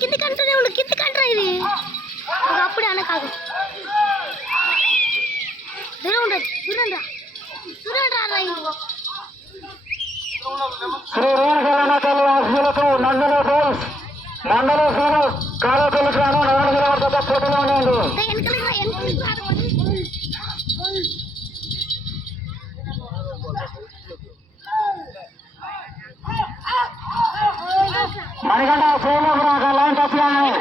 కింది కంటనే ఉండు, కింది కంటరా ఇది అప్పుడే అన్న కాదు. దూరం ఉండదు, దూరం రా, దూరం రా. మండల కాలేజీలు గ్రామం 4 కిలోమీటర్ల పోటీలో ఉన్నాయండి. మణిగంట శ్రీలోకి లైన్ టచ్ కానీ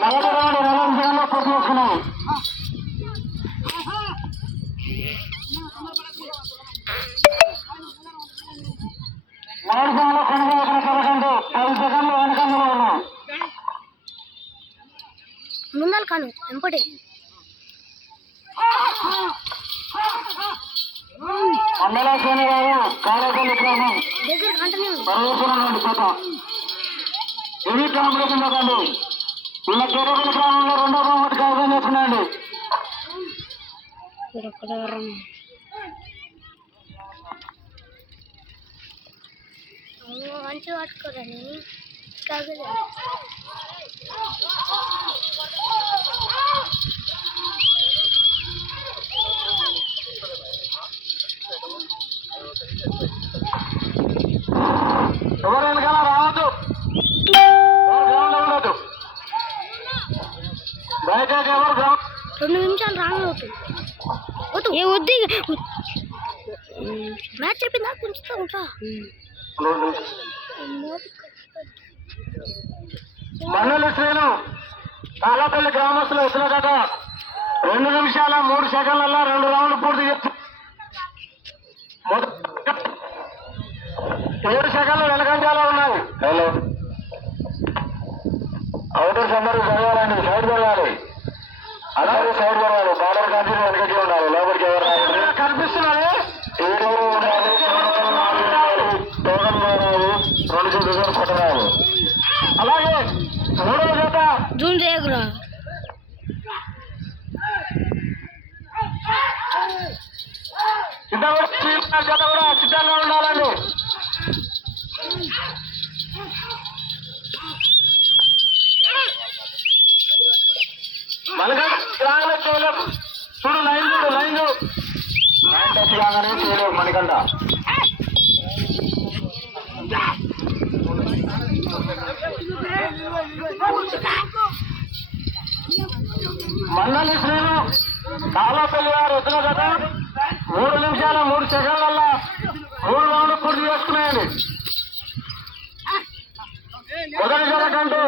మొదటి రౌండ్ 2 నిమిషాల్లో పూర్తి చేసుకున్నాం. మైదానంలో కొనసాగుతున్న 10 సెకండ్లు వెనకంలో ఉన్నాం. ముందలు కాను ఎంపటి మండల సోనిరావు కాలేజీ గ్రామం దగ్గర కంటనే పర్వతనండి కోట. ఇది కాంపిటీషన్ కండి. ఇలా కేరళ గ్రామంలో 2వ బహుమతి కైవసం చేసుకున్నాయండి. మంచి పట్టుకోరని కాదు. ఎవరు వెనకాల రావద్దు, ఉండదు. బయట ఎవరు 2 నిమిషాలు రానవుతుంది. ఏ వద్దు మ్యాచ్ చెప్పిందా కొంచెం ఉంటా. మండలి శ్రేణు తాళపల్లి గ్రామస్తులు వచ్చిన కథ 2 నిమిషాల 3 సెకండ్లలో 2 రౌండ్లు పూర్తి చేస్తారు. 7 సెకండ్లు వెనకంజాలో ఉన్నాయి. హలో, అవుటర్స్ అందరూ జరగాలండి, సైడ్ జరగాలి. అలాగే సైడ్ జరగాలి. బార్డర్ కంటిన్యూ వెనకకి ఉండాలి. లోపలికి ఎవరు కనిపిస్తున్నారు. ఏడెవరు ఉండాలి, టోకన్ రావు, 2 చూపులు కొట్టరావు. అలాగే 3వ జత జూమ్ చేయకురా. జత కూడా సిద్ధంగా ఉండాలండి. మళ్ళీ చూడు లైన్ టచ్ కాగానే చేయలేవు మణికంట. మండలి శ్రీను తాళపల్లి వారు వచ్చిన కదా 3 నిమిషాల 3 సెకండ్ల 3 రౌండ్లు పూర్తి చేసుకున్నాయండి. మొదటి జత కంటే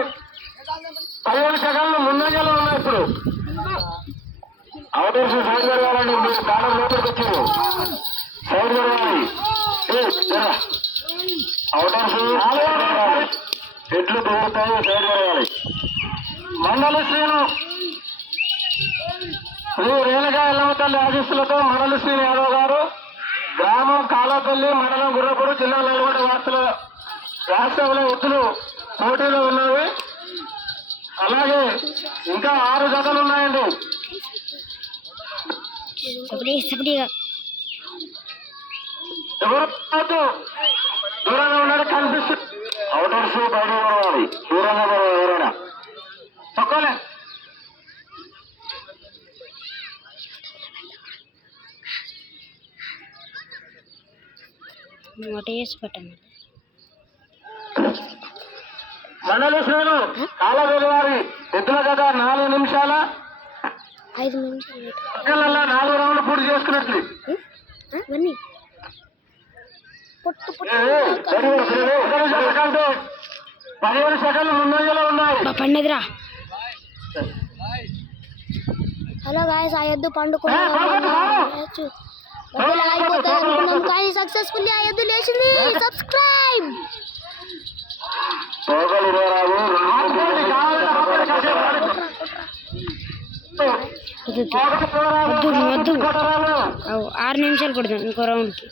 15 సెకండ్లు ముందంజలో ఉన్నాయి. ఇప్పుడు అవుటర్స్ సైడ్ జరగాలండి. మీరు బాణం లోపలికి వచ్చారు, సైడ్ జరగాలి. అవుటర్స్ ఎట్లు దూరుతాయి, సైడ్ జరగాలి. మండలి శ్రీను శ్రీ రేణుగా ఎల్లమ్మ తల్లి ఆశీస్సులతో మండలి శ్రీను యాదవ్ గారు, గ్రామం కాలాపల్లి, మండలం గుర్రపూరు, జిల్లా నల్గొండ వాస్తవంలో ఎత్తులు పోటీలో ఉన్నవి. అలాగే ఇంకా 6 జతలు ఉన్నాయండి. ఎవరు దూరంగా ఉన్నాడు కనిపిస్తుంది. అవుటర్స్ బయట పడవాలి, దూరంగా పడవాలి. ఎవరైనా తక్కువలే. మండలి శ్రేణు కాలవేలు వారి ఎద్దుల జత 4 నిమిషాల 5 నిమిషాలు 4 రౌండ్లు పూర్తి చేసుకున్నట్లు. 15 సెకండ్లు ముందంజలో ఉన్నాయి. పండుగరా. హలో గాయస్, ఆ ఎద్దు పండుకున్నాను కానీ సక్సెస్ఫుల్లీ ఆ ఎద్దు లేచింది. సబ్స్క్రైబ్. వద్దు వద్దు వద్దు 6 నిమిషాలు కొడదాం ఇంకో రౌండ్కి.